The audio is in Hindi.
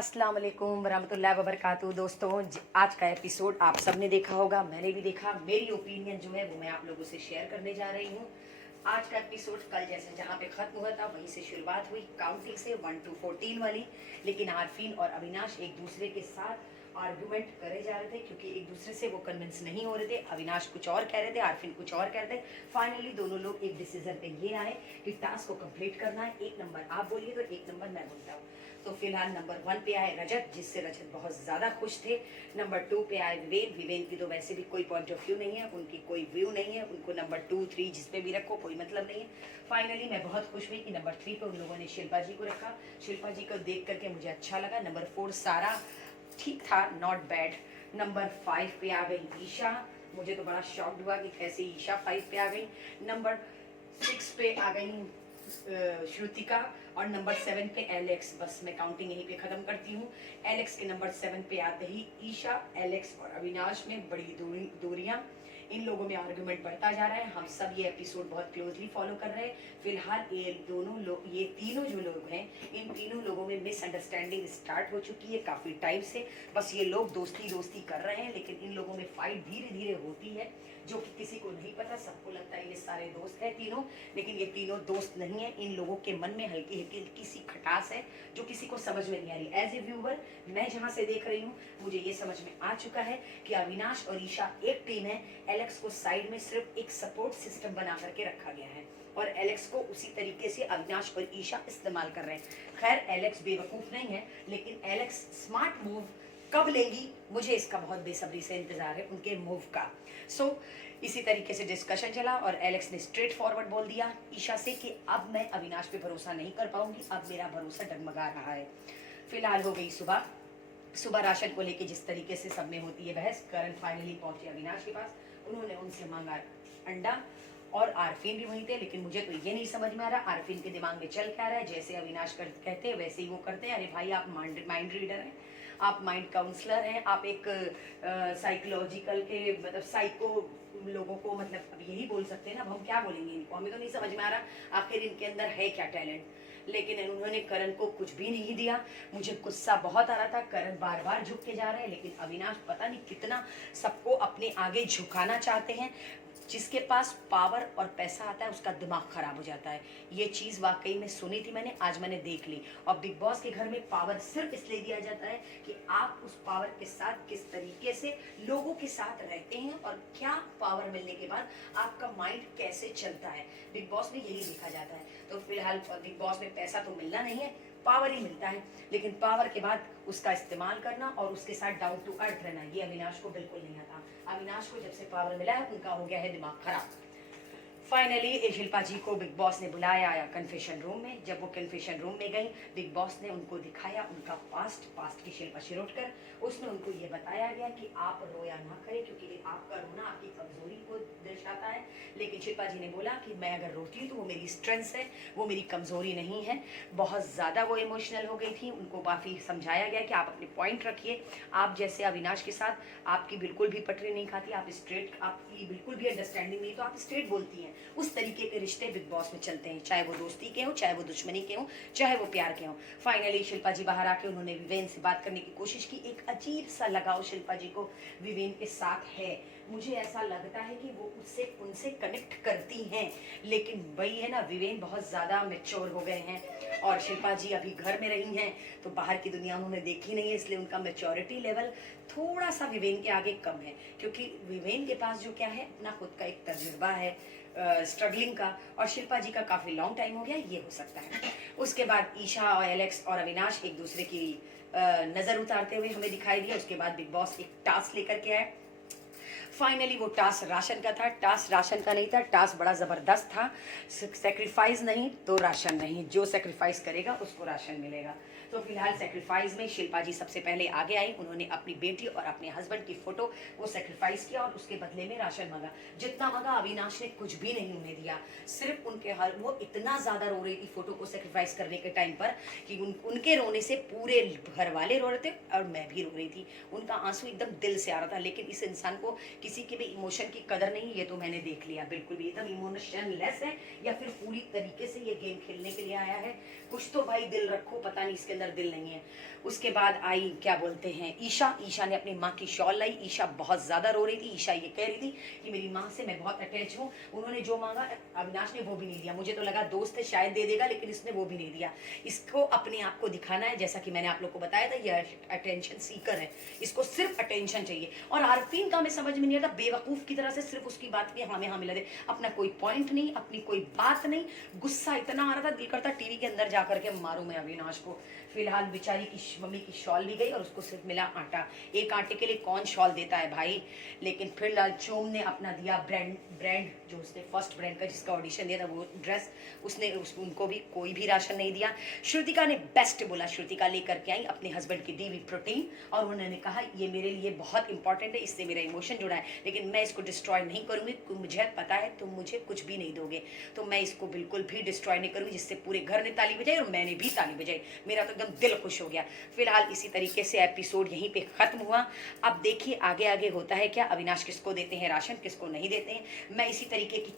अस्सलाम वालेकुम वरहमतुल्लाहि वबरकातुहू। दोस्तों, आज का एपिसोड आप सबने देखा होगा, मैंने भी देखा। मेरी ओपिनियन जो है वो मैं आप लोगों से शेयर करने जा रही हूँ। आज का एपिसोड कल जैसे जहाँ पे ख़त्म हुआ था वहीं से शुरुआत हुई, काउंटिंग से 1 to 14 वाली। लेकिन आरफीन और अविनाश एक दूसरे के साथ आर्गुमेंट करे जा रहे थे क्योंकि एक दूसरे से वो कन्विंस नहीं हो रहे थे। अविनाश कुछ और कह रहे थे, आरफीन कुछ और कह रहे थे। फाइनली दोनों लोग एक डिसीजन पे ये आए कि टास्क को कंप्लीट करना है। 1 नंबर आप बोलिए तो 1 नंबर मैं बोलता हूँ। तो फिलहाल नंबर 1 पे आए रजत, जिससे रजत बहुत ज़्यादा खुश थे। नंबर 2 पे आए विवेन। विवेन की तो वैसे भी कोई पॉइंट ऑफ व्यू नहीं है, उनकी कोई व्यू नहीं है, उनको नंबर 2 3 जिसपे भी रखो कोई मतलब नहीं है। फाइनली मैं बहुत खुश हुई कि नंबर 3 पे उन लोगों ने शिल्पा जी को रखा। शिल्पा जी को देख करके मुझे अच्छा लगा। नंबर 4 सारा ठीक था, नॉट बैड। नंबर 5 पे आ गई ईशा। मुझे तो बड़ा शॉक्ड हुआ कि कैसे ईशा 5 पे आ गई। नंबर 6 पे आ गई श्रुतिका और नंबर 7 पे एलेक्स। बस मैं काउंटिंग यहीं पे खत्म करती हूँ। एलेक्स के नंबर 7 पे आते ही ईशा, एलेक्स और अविनाश में बड़ी दूरियां। इन लोगों में आर्गुमेंट बढ़ता जा रहा है। हम सब ये एपिसोड बहुत क्लोजली फॉलो कर रहे हैं। फिलहाल ये दोनों लोग, ये तीनों जो लोग हैं, इन तीनों लोगों में मिसअंडरस्टैंडिंग स्टार्ट हो चुकी है काफ़ी टाइम से। बस ये लोग दोस्ती दोस्ती कर रहे हैं, लेकिन इन लोगों में फाइट धीरे धीरे होती है जो कि किसी को नहीं पता। सबको लगता है ये सारे दोस्त हैं तीनों, लेकिन ये तीनों दोस्त नहीं है। इन लोगों के मन में हल्की हल्की सी खटास है जो किसी को समझ में नहीं आ रही। एज ए व्यूअर मैं जहाँ से देख रही हूँ मुझे ये समझ में आ चुका है कि अविनाश और ईशा एक टीम है। एलेक्स को साइड में सिर्फ एक सपोर्ट सिस्टम बना करके रखा गया है और एलेक्स को उसी तरीके से अविनाश और ईशा इस्तेमाल कर रहे हैं। खैर एलेक्स बेवकूफ़ नहीं है, लेकिन एलेक्स स्मार्ट मूव कब लेंगी मुझे इसका बहुत बेसब्री से इंतजार है उनके मूव का। इसी तरीके से डिस्कशन चला और एलेक्स ने स्ट्रेट फॉरवर्ड बोल दिया ईशा से कि अब मैं अविनाश पे भरोसा नहीं कर पाऊंगी, अब मेरा भरोसा डगमगा रहा है। फिलहाल हो गई सुबह। सुबह राशन को लेके जिस तरीके से सब में होती है बहस, करण फाइनली पहुंचे अविनाश के पास। उन्होंने उनसे मांगा अंडा और आरफीन भी वहीं थे, लेकिन मुझे तो ये नहीं समझ में आ रहा आरफीन के दिमाग में चल क्या रहा है। जैसे अविनाश कहते हैं वैसे ही वो करते हैं। अरे भाई, आप माइंड रीडर हैं, आप माइंड काउंसलर हैं, आप एक साइकोलॉजिकल के मतलब साइको लोगों को मतलब अब यही बोल सकते हैं ना। अब हम क्या बोलेंगे इनको, हमें तो नहीं समझ में आ रहा आखिर इनके अंदर है क्या टैलेंट। लेकिन उन्होंने करण को कुछ भी नहीं दिया। मुझे गुस्सा बहुत आ रहा था, करण बार बार झुक के जा रहे हैं, लेकिन अविनाश पता नहीं कितना सबको अपने आगे झुकाना चाहते हैं। जिसके पास पावर और पैसा आता है उसका दिमाग खराब हो जाता है। ये चीज़ वाकई में सुनी थी मैंने, आज मैंने देख ली। और बिग बॉस के घर में पावर सिर्फ इसलिए दिया जाता है कि आप उस पावर के साथ किस तरीके से लोगों के साथ रहते हैं और क्या पावर मिलने के बाद आपका माइंड कैसे चलता है। बिग बॉस में यही देखा जाता है। तो फिलहाल बिग बॉस में पैसा तो मिलना नहीं है, पावर ही मिलता है, लेकिन पावर के बाद उसका इस्तेमाल करना और उसके साथ डाउन टू अर्थ रहना ये अविनाश को बिल्कुल नहीं आता। अविनाश को जब से पावर मिला है उनका हो गया है दिमाग खराब। फाइनली शिल्पा जी को बिग बॉस ने बुलाया कन्फेशन रूम में। जब वो कन्फेशन रूम में गई, बिग बॉस ने उनको दिखाया उनका पास्ट की शिल्पा शिरोडकर। उसमें उनको ये बताया गया कि आप रोया ना करें क्योंकि आपका रोना आपकी कमजोरी को दर्शाता है। लेकिन शिल्पा जी ने बोला कि मैं अगर रोती हूँ तो वो मेरी स्ट्रेंथ है, वो मेरी कमजोरी नहीं है। बहुत ज़्यादा वो इमोशनल हो गई थी। उनको काफ़ी समझाया गया कि आप अपने पॉइंट रखिए। आप जैसे अविनाश के साथ आपकी बिल्कुल भी पटरी नहीं खाती, आप स्ट्रेट, आपकी बिल्कुल भी अंडरस्टैंडिंग नहीं तो आप स्ट्रेट बोलती हैं। उस तरीके के रिश्ते बिग बॉस में चलते हैं, चाहे वो दोस्ती के हों, चाहे वो दुश्मनी के हों, चाहे वो प्यार के हों। फाइनली शिल्पा जी बाहर आके उन्होंने विवेन से बात करने की कोशिश की। एक अजीब सा लगाव शिल्पा जी को विवेन के साथ है। मुझे ऐसा लगता है कि वो उससे उनसे कनेक्ट करती हैं, लेकिन वही है ना, विवेन बहुत ज़्यादा मैच्योर हो गए हैं और शिल्पा जी अभी घर में रही हैं तो बाहर की दुनिया उन्होंने देखी नहीं है, इसलिए उनका मैच्योरिटी लेवल थोड़ा सा विवेन के आगे कम है। क्योंकि विवेन के पास जो क्या है, अपना खुद का एक तजुर्बा है स्ट्रगलिंग का, और शिल्पा जी का काफ़ी लॉन्ग टाइम हो गया, ये हो सकता है। उसके बाद ईशा और एलेक्स और अविनाश एक दूसरे की नज़र उतारते हुए हमें दिखाई दिया। उसके बाद बिग बॉस एक टास्क लेकर के आए। फाइनली वो टास्क राशन का था। टास्क राशन का नहीं था, टास्क बड़ा ज़बरदस्त था। सेक्रीफाइस नहीं तो राशन नहीं, जो सेक्रीफाइस करेगा उसको राशन मिलेगा। तो फिलहाल सेक्रीफाइस में शिल्पा जी सबसे पहले आगे आई। उन्होंने अपनी बेटी और अपने हस्बैंड की फ़ोटो वो सेक्रीफाइस किया और उसके बदले में राशन मांगा। जितना मांगा अविनाश ने कुछ भी नहीं उन्हें दिया, सिर्फ उनके वो इतना ज़्यादा रो रही थी फ़ोटो को सेक्रीफाइस करने के टाइम पर कि उनके रोने से पूरे घर वाले रो रहे थे और मैं भी रो रही थी। उनका आंसू एकदम दिल से आ रहा था। लेकिन इस इंसान को किसी के भी इमोशन की कदर नहीं, ये तो मैंने देख लिया। बिल्कुल भी एकदम इमोशनलेस है या फिर पूरी तरीके से ये गेम खेलने के लिए आया है। कुछ तो भाई दिल रखो, पता नहीं इसके अंदर दिल नहीं है। उसके बाद आई क्या बोलते हैं ईशा ने अपनी माँ की शॉल लाई। ईशा बहुत ज़्यादा रो रही थी। ईशा ये कह रही थी कि मेरी माँ से मैं बहुत अटैच हूँ, उन्होंने जो मांगा अविनाश ने वो भी नहीं दिया, मुझे तो लगा दोस्त है शायद दे देगा, लेकिन इसने वो भी नहीं दिया। इसको अपने आप को दिखाना है, जैसा कि मैंने आप लोग को बताया था, ये अटेंशन सीकर है, इसको सिर्फ अटेंशन चाहिए। और आरफीन का हमें समझ में नहीं आता, बेवकूफ़ की तरह से सिर्फ उसकी बात पे हाँ में हाँ मिला दे, अपना कोई पॉइंट नहीं, अपनी कोई बात नहीं। गुस्सा इतना आ रहा था, दिल करता टीवी के अंदर जा करके मारूं मैं अविनाश को। फिलहाल बेचारी की मम्मी की शॉल भी गई और उसको सिर्फ मिला आटा। एक आटे के लिए कौन शॉल देता है भाई। लेकिन फिलहाल चोम ने अपना दिया ब्रांड जो उसने फर्स्ट ब्रांड का जिसका ऑडिशन दिया था वो ड्रेस, उसने उनको भी कोई भी राशन नहीं दिया। श्रुतिका ने बेस्ट बोला, श्रुतिका लेकर के आई अपने हस्बैंड की दी हुई प्रोटीन, और उन्होंने कहा ये मेरे लिए बहुत इंपॉर्टेंट है, इससे मेरा इमोशन जुड़ा है, लेकिन मैं इसको डिस्ट्रॉय नहीं करूँगी। मुझे पता है तुम मुझे कुछ भी नहीं दोगे, तो मैं इसको बिल्कुल भी डिस्ट्रॉय नहीं करूँगी, जिससे पूरे घर ने ताली बजाई और मैंने भी ताली बजाई। मेरा तो एकदम दिल खुश हो गया। फिलहाल इसी तरीके से एपिसोड यहीं पे खत्म हुआ। अब देखिए आगे आगे होता है क्या, अविनाश किसको देते हैं राशन, किसको नहीं देते हैं। मैं इसी तरीके की